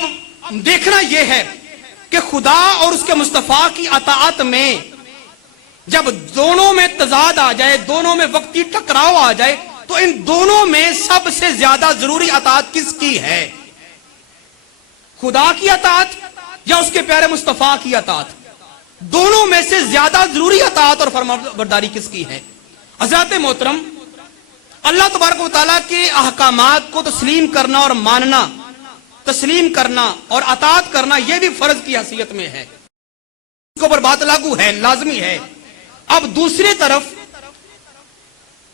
اب دیکھنا یہ ہے کہ خدا اور اس کے مصطفیٰ کی اطاعت میں جب دونوں میں تضاد آ جائے، دونوں میں وقتی ٹکراؤ آ جائے، تو ان دونوں میں سب سے زیادہ ضروری اطاعت کس کی ہے؟ خدا کی اطاعت یا اس کے پیارے مصطفیٰ کی اطاعت؟ دونوں میں سے زیادہ ضروری اطاعت اور فرمانبرداری کس کی ہے؟ حضرات محترم، اللہ تبارک و تعالیٰ کے احکامات کو تسلیم کرنا اور ماننا، تسلیم کرنا اور اطاعت کرنا، یہ بھی فرض کی حیثیت میں ہے، اس کے اوپر بات لاگو ہے، لازمی ہے۔ اب دوسری طرف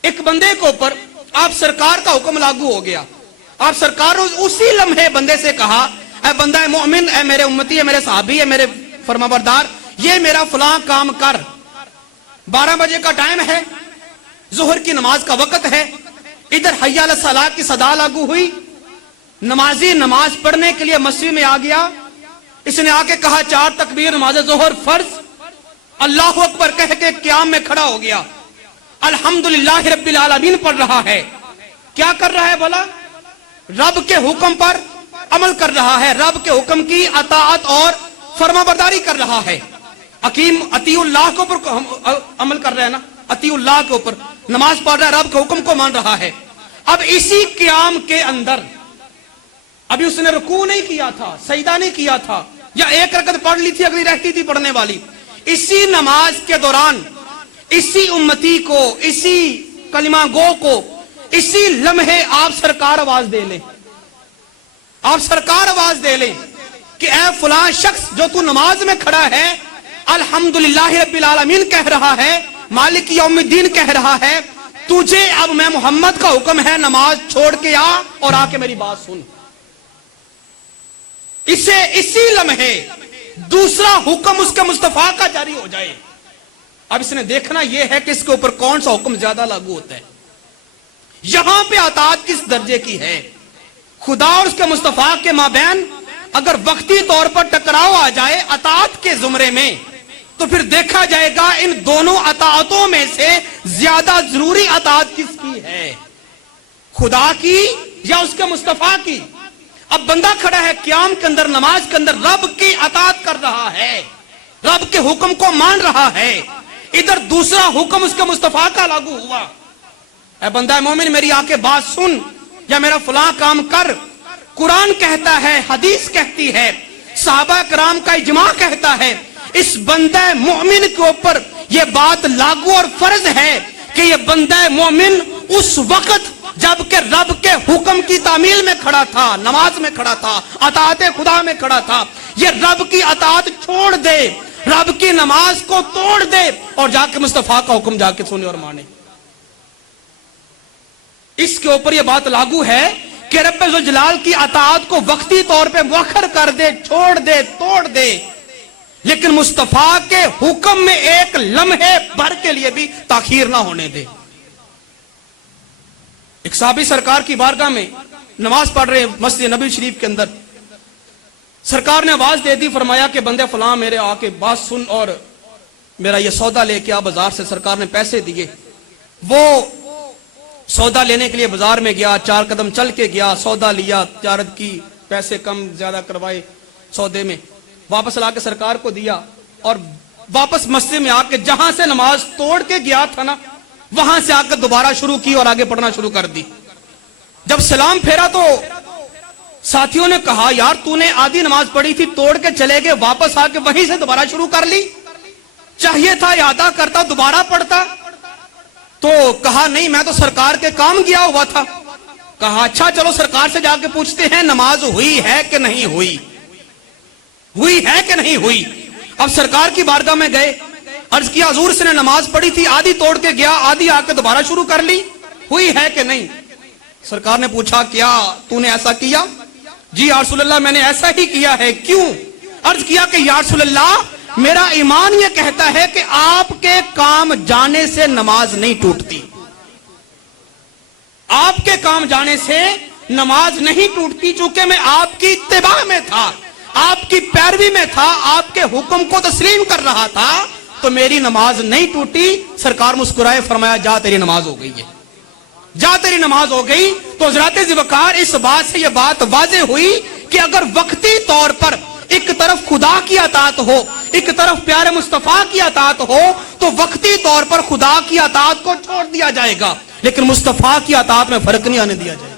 ایک بندے کے اوپر آپ سرکار کا حکم لاگو ہو گیا، آپ سرکار نے اسی لمحے بندے سے کہا، اے بندہ مومن، اے میرے امتی، اے میرے صحابی، اے میرے فرمانبردار، یہ میرا فلاں کام کر۔ 12 بجے کا ٹائم ہے، ظہر کی نماز کا وقت ہے، ادھر حی علی الصلاۃ کی صدا لاگو ہوئی، نمازی نماز پڑھنے کے لیے مسجد میں آ گیا، اس نے آ کے کہا 4 تکبیر، نماز ظہر فرض، اللہ اکبر کہہ کے قیام میں کھڑا ہو گیا، الحمدللہ رب العالمین پڑھ رہا ہے۔ کیا کر رہا ہے بولا؟ رب کے حکم پر عمل کر رہا ہے، رب کے حکم کی اطاعت اور فرمانبرداری کر رہا ہے۔ حکیم اطیع اللہ کے اوپر عمل کر رہا ہے نا، اطیع اللہ کے اوپر نماز پڑھ رہا ہے، رب کے حکم کو مان رہا ہے۔ اب اسی قیام کے اندر ابھی اس نے رکوع نہیں کیا تھا، سجدہ نہیں کیا تھا، یا ایک رکعت پڑھ لی تھی، اگلی رہتی تھی پڑھنے والی، اسی نماز کے دوران اسی امتی کو، اسی کلمہ گو کو، اسی لمحے آپ سرکار آواز دے لیں، آپ سرکار آواز دے لیں کہ اے فلاں شخص جو تو نماز میں کھڑا ہے، الحمدللہ رب العالمین کہہ رہا ہے، مالک یوم الدین کہہ رہا ہے، تجھے اب میں محمد کا حکم ہے، نماز چھوڑ کے آ اور آ کے میری بات سن۔ اسے اسی لمحے دوسرا حکم اس کے مصطفیٰ کا جاری ہو جائے۔ اب اس نے دیکھنا یہ ہے کہ اس کے اوپر کون سا حکم زیادہ لاگو ہوتا ہے۔ یہاں پہ اطاعت کس درجے کی ہے؟ خدا اور اس کے مصطفیٰ کے مابین اگر وقتی طور پر ٹکراؤ آ جائے اطاعت کے زمرے میں، تو پھر دیکھا جائے گا ان دونوں اطاعتوں میں سے زیادہ ضروری اطاعت کس کی ہے، خدا کی یا اس کے مصطفیٰ کی؟ اب بندہ کھڑا ہے قیام کے اندر، نماز کے اندر، رب کی اطاعت کر رہا ہے، رب کے حکم کو مان رہا ہے، ادھر دوسرا حکم اس کے مصطفیٰ کا لاگو ہوا، اے بندہ مومن میری آ کے بات سن، یا میرا فلاں کام کر۔ قرآن کہتا ہے، حدیث کہتی ہے، صحابہ کرام کا اجماع کہتا ہے، اس بندہ مومن کے اوپر یہ بات لاگو اور فرض ہے کہ یہ بندہ مومن اس وقت جب کہ رب کے حکم کی تعمیل میں کھڑا تھا، نماز میں کھڑا تھا، اطاعت خدا میں کھڑا تھا، یہ رب کی اطاعت چھوڑ دے، رب کی نماز کو توڑ دے اور جا کے مصطفیٰ کا حکم جا کے سنے اور مانے۔ اس کے اوپر یہ بات لاگو ہے کہ رب ذوالجلال کی اطاعت کو وقتی طور پہ مؤخر کر دے، چھوڑ دے، توڑ دے، لیکن مصطفیٰ کے حکم میں ایک لمحے بھر کے لیے بھی تاخیر نہ ہونے دے۔ ایک صحابی سرکار کی بارگاہ میں نماز پڑھ رہے مسجد نبی شریف کے اندر، سرکار نے آواز دے دی، فرمایا کہ بندے فلاں میرے آ کے بات سن اور میرا یہ سودا لے کے آ بازار سے۔ سرکار نے پیسے دیے، وہ سودا لینے کے لیے بازار میں گیا، 4 قدم چل کے گیا، سودا لیا، تجارت کی، پیسے کم زیادہ کروائے سودے میں، واپس لا کے سرکار کو دیا، اور واپس مسجد میں آ کے جہاں سے نماز توڑ کے گیا تھا نا، وہاں سے آ کر دوبارہ شروع کی اور آگے پڑھنا شروع کر دی۔ جب سلام پھیرا تو ساتھیوں نے کہا، یار تو نے آدھی نماز پڑھی تھی، توڑ کے چلے گئے، واپس آ کے وہیں سے دوبارہ شروع کر لی، چاہیے تھا اعادہ کرتا، دوبارہ پڑھتا۔ تو کہا نہیں، میں تو سرکار کے کام گیا ہوا تھا۔ کہا اچھا چلو سرکار سے جا کے پوچھتے ہیں نماز ہوئی ہے کہ نہیں ہوئی، ہوئی ہے کہ نہیں ہوئی۔ اب سرکار کی بارگاہ میں گئے، عرض کیا حضور سے نے نماز پڑھی تھی، آدھی توڑ کے گیا، آدھی آ کے دوبارہ شروع کر لی، ہوئی ہے کہ نہیں؟ سرکار نے پوچھا کیا تو نے ایسا کیا؟ جی یا رسول اللہ میں نے ایسا ہی کیا ہے، کیوں؟ عرض کیا کہ یا رسول اللہ میرا ایمان یہ کہتا ہے کہ آپ کے کام جانے سے نماز نہیں ٹوٹتی، آپ کے کام جانے سے نماز نہیں ٹوٹتی، چونکہ میں آپ کی اتباع میں تھا، آپ کی پیروی میں تھا، آپ کے حکم کو تسلیم کر رہا تھا، تو میری نماز نہیں ٹوٹی۔ سرکار مسکرائے، فرمایا جا تیری نماز ہو گئی ہے، جا تیری نماز ہو گئی۔ تو حضرات ذوالفقار اس بات سے یہ بات واضح ہوئی کہ اگر وقتی طور پر ایک طرف خدا کی اطاعت ہو، ایک طرف پیارے مصطفیٰ کی اطاعت ہو، تو وقتی طور پر خدا کی اطاعت کو چھوڑ دیا جائے گا، لیکن مصطفیٰ کی اطاعت میں فرق نہیں آنے دیا جائے گا۔